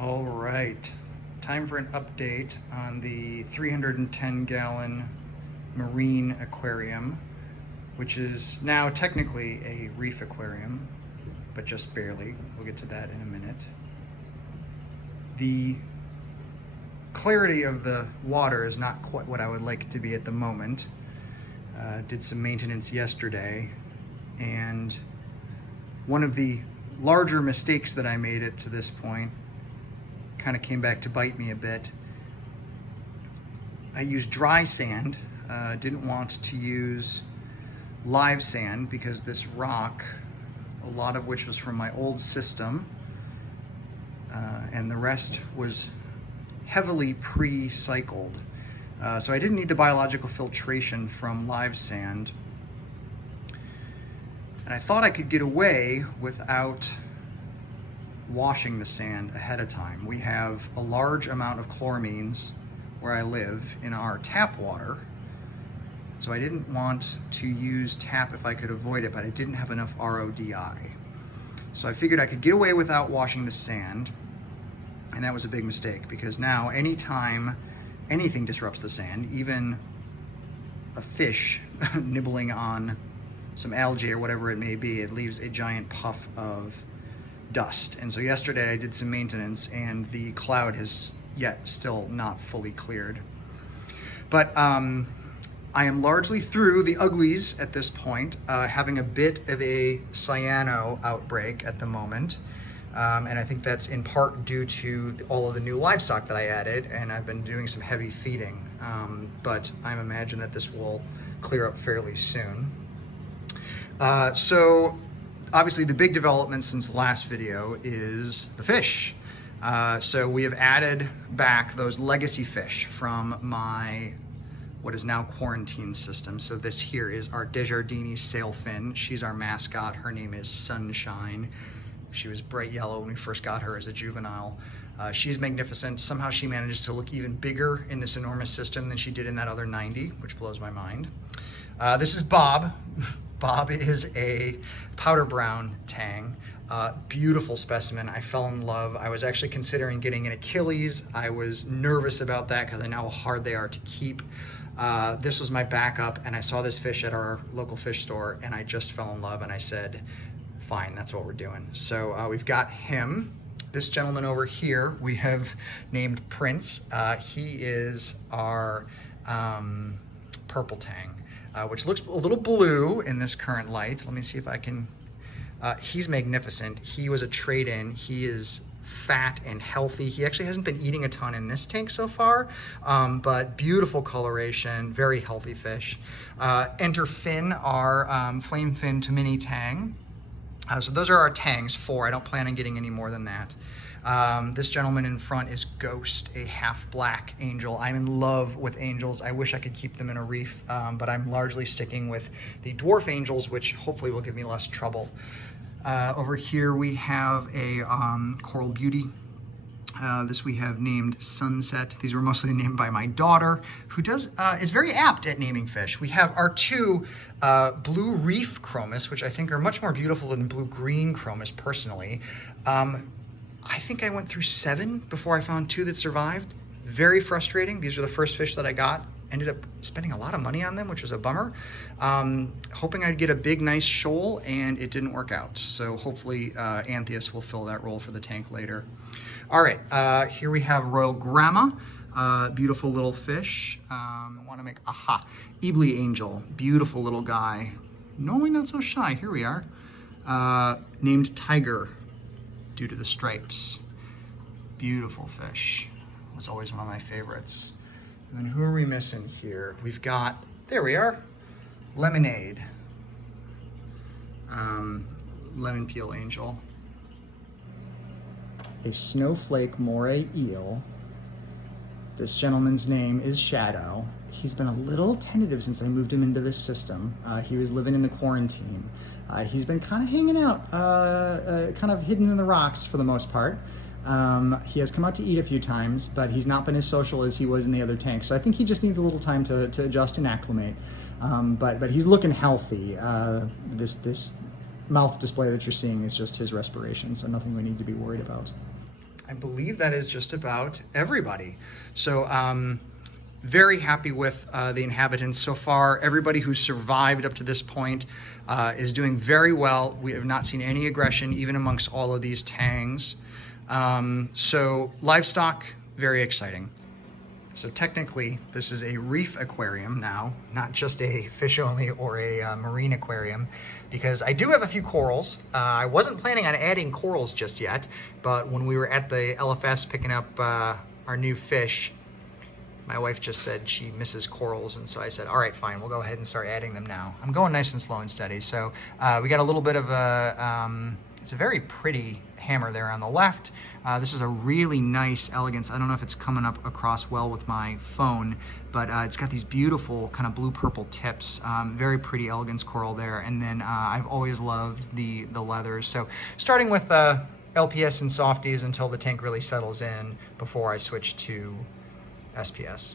All right, time for an update on the 310-gallon marine aquarium, which is now technically a reef aquarium, but just barely. We'll get to that in a minute. The clarity of the water is not quite what I would like it to be at the moment. Did some maintenance yesterday, and one of the larger mistakes that I made it to this point kind of came back to bite me a bit. I used dry sand, didn't want to use live sand because this rock, a lot of which was from my old system, and the rest was heavily pre-cycled. So I didn't need the biological filtration from live sand. And I thought I could get away without washing the sand ahead of time. We have a large amount of chloramines where I live in our tap water. So I didn't want to use tap if I could avoid it, but I didn't have enough RODI. So I figured I could get away without washing the sand. And that was a big mistake, because now anytime anything disrupts the sand, even a fish nibbling on some algae or whatever it may be, it leaves a giant puff of dust. And so yesterday I did some maintenance, and the cloud has yet still not fully cleared. But I am largely through the uglies at this point, having a bit of a cyano outbreak at the moment. And I think that's in part due to all of the new livestock that I added, and I've been doing some heavy feeding. But I imagine that this will clear up fairly soon. So obviously the big development since the last video is the fish. So we have added back those legacy fish from my what is now quarantine system. So this here is our Desjardins sailfin. She's our mascot. Her name is Sunshine. She was bright yellow when we first got her as a juvenile. She's magnificent. Somehow she manages to look even bigger in this enormous system than she did in that other 90, which blows my mind. This is Bob. Bob is a powder brown tang. Beautiful specimen. I fell in love. I was actually considering getting an Achilles. I was nervous about that because I know how hard they are to keep. This was my backup, and I saw this fish at our local fish store, and I just fell in love, and I said, fine, that's what we're doing. So we've got him. This gentleman over here we have named Prince. He is our purple tang, which looks a little blue in this current light. Let me see if I can, he's magnificent. He was a trade-in. He is fat and healthy. He actually hasn't been eating a ton in this tank so far, but beautiful coloration, very healthy fish. Enter Finn, our flame fin to mini tang. So those are our tangs, 4. I don't plan on getting any more than that. This gentleman in front is Ghost, a half black angel. I'm in love with angels. I wish I could keep them in a reef, but I'm largely sticking with the dwarf angels, which hopefully will give me less trouble. Over here we have a coral beauty. This we have named Sunset. These were mostly named by my daughter, who is very apt at naming fish. We have our 2 blue reef chromis, which I think are much more beautiful than blue-green chromis personally. I think I went through 7 before I found 2 that survived. Very frustrating. These are the first fish that I got. Ended up spending a lot of money on them, which was a bummer. Hoping I'd get a big, nice shoal, and it didn't work out. So hopefully Antheus will fill that role for the tank later. All right, here we have Royal Grandma, beautiful little fish. I want to make, Ebly Angel, beautiful little guy. Normally not so shy, here we are. Named Tiger, due to the stripes. Beautiful fish, was always one of my favorites. And then who are we missing here? We've got, there we are, Lemonade, lemon peel angel. A snowflake moray eel. This gentleman's name is Shadow. He's been a little tentative since I moved him into this system. He was living in the quarantine. He's been kind of hanging out, kind of hidden in the rocks for the most part. He has come out to eat a few times, but he's not been as social as he was in the other tank. So I think he just needs a little time to adjust and acclimate. But he's looking healthy. This mouth display that you're seeing is just his respiration, so nothing we need to be worried about. I believe that is just about everybody. So very happy with the inhabitants so far. Everybody who's survived up to this point is doing very well. We have not seen any aggression even amongst all of these tangs. So livestock, very exciting. So technically, this is a reef aquarium now, not just a fish only or a marine aquarium, because I do have a few corals. I wasn't planning on adding corals just yet, but when we were at the LFS picking up our new fish, my wife just said she misses corals, and so I said, all right, fine, we'll go ahead and start adding them now. I'm going nice and slow and steady. So we got a little bit of a, it's a very pretty hammer there on the left. This is a really nice elegance. I don't know if it's coming up across well with my phone, but it's got these beautiful kind of blue-purple tips. Very pretty elegance coral there. And then I've always loved the leathers. So starting with LPS and softies until the tank really settles in before I switch to SPS.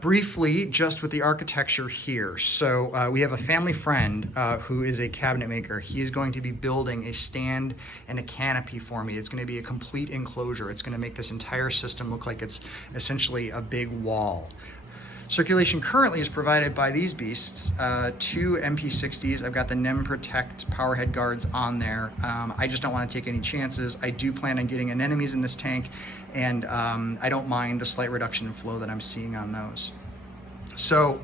Briefly, just with the architecture here. So we have a family friend who is a cabinet maker. He is going to be building a stand and a canopy for me. It's going to be a complete enclosure. It's going to make this entire system look like it's essentially a big wall. Circulation currently is provided by these beasts, 2 MP60s. I've got the NEM Protect power head guards on there. I just don't want to take any chances. I do plan on getting anemones in this tank, and I don't mind the slight reduction in flow that I'm seeing on those. So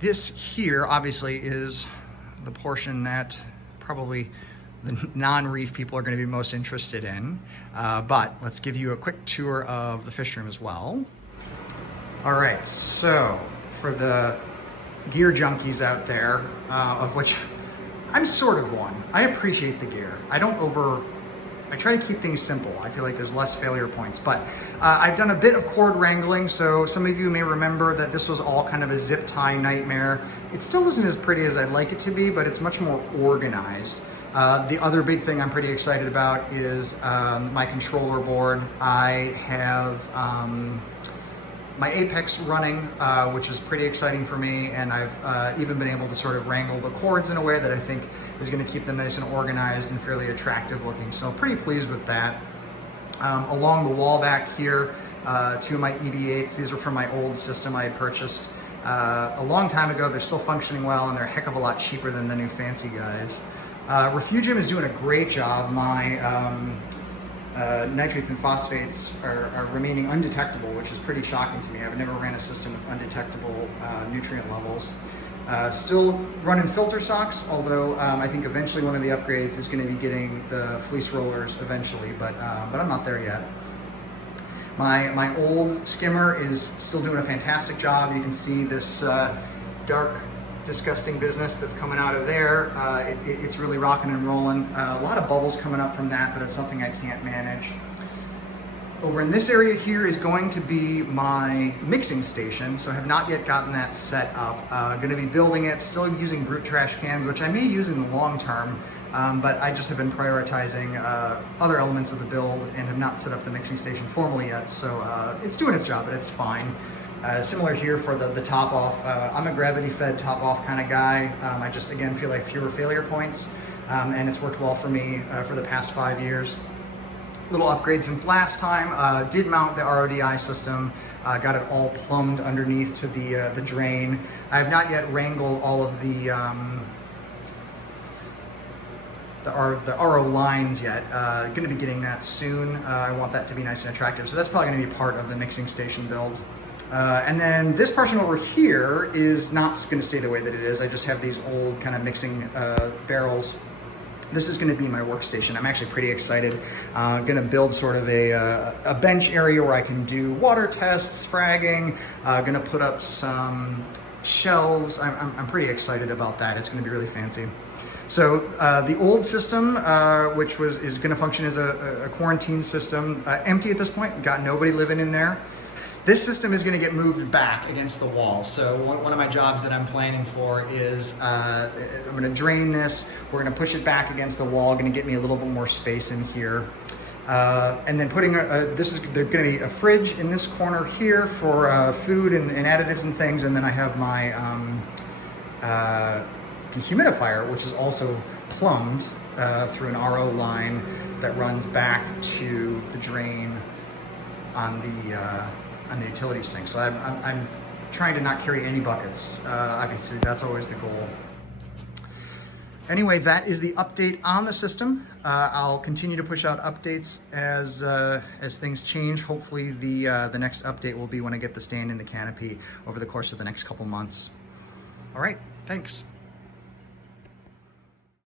this here obviously is the portion that probably the non-reef people are going to be most interested in, but let's give you a quick tour of the fish room as well. All right, so for the gear junkies out there, of which I'm sort of one, I appreciate the gear. I try to keep things simple. I feel like there's less failure points, but I've done a bit of cord wrangling, so some of you may remember that this was all kind of a zip tie nightmare. It still isn't as pretty as I'd like it to be, but it's much more organized. The other big thing I'm pretty excited about is my controller board. I have my Apex running, which is pretty exciting for me, and I've even been able to sort of wrangle the cords in a way that I think is going to keep them nice and organized and fairly attractive looking. So I'm pretty pleased with that. Along the wall back here, 2 of my EB8s. These are from my old system I had purchased a long time ago. They're still functioning well, and they're a heck of a lot cheaper than the new fancy guys. Refugium is doing a great job. My nitrates and phosphates are remaining undetectable, which is pretty shocking to me. I've never ran a system with undetectable nutrient levels. Still running filter socks, although I think eventually one of the upgrades is going to be getting the fleece rollers eventually, but I'm not there yet. My old skimmer is still doing a fantastic job. You can see this dark, disgusting business that's coming out of there. It's really rocking and rolling. A lot of bubbles coming up from that, but it's something I can't manage. Over in this area here is going to be my mixing station, so I have not yet gotten that set up. Going to be building it, still using brute trash cans, which I may use in the long term, but I just have been prioritizing other elements of the build and have not set up the mixing station formally yet, so it's doing its job, but it's fine. Similar here for the top off. I'm a gravity fed top off kind of guy. I just, again, feel like fewer failure points, and it's worked well for me for the past 5 years. Little upgrade since last time. Did mount the RODI system, got it all plumbed underneath to the drain. I have not yet wrangled all of the RO lines yet. Going to be getting that soon. I want that to be nice and attractive, so that's probably going to be part of the mixing station build. And then this portion over here is not going to stay the way that it is. I just have these old kind of mixing barrels. This is going to be my workstation. I'm actually pretty excited. Going to build sort of a bench area where I can do water tests, fragging. Going to put up some shelves. I'm pretty excited about that. It's going to be really fancy. So the old system, which is going to function as a quarantine system, empty at this point. Got nobody living in there. This system is going to get moved back against the wall. So one of my jobs that I'm planning for is I'm going to drain this. We're going to push it back against the wall. Going to get me a little bit more space in here. And then putting there's going to be a fridge in this corner here for food and additives and things. And then I have my dehumidifier, which is also plumbed through an RO line. that runs back to the drain on the utility sink. So I'm trying to not carry any buckets. Obviously, that's always the goal. Anyway, that is the update on the system. I'll continue to push out updates as things change. Hopefully the next update will be when I get the stand in the canopy over the course of the next couple months. All right, thanks.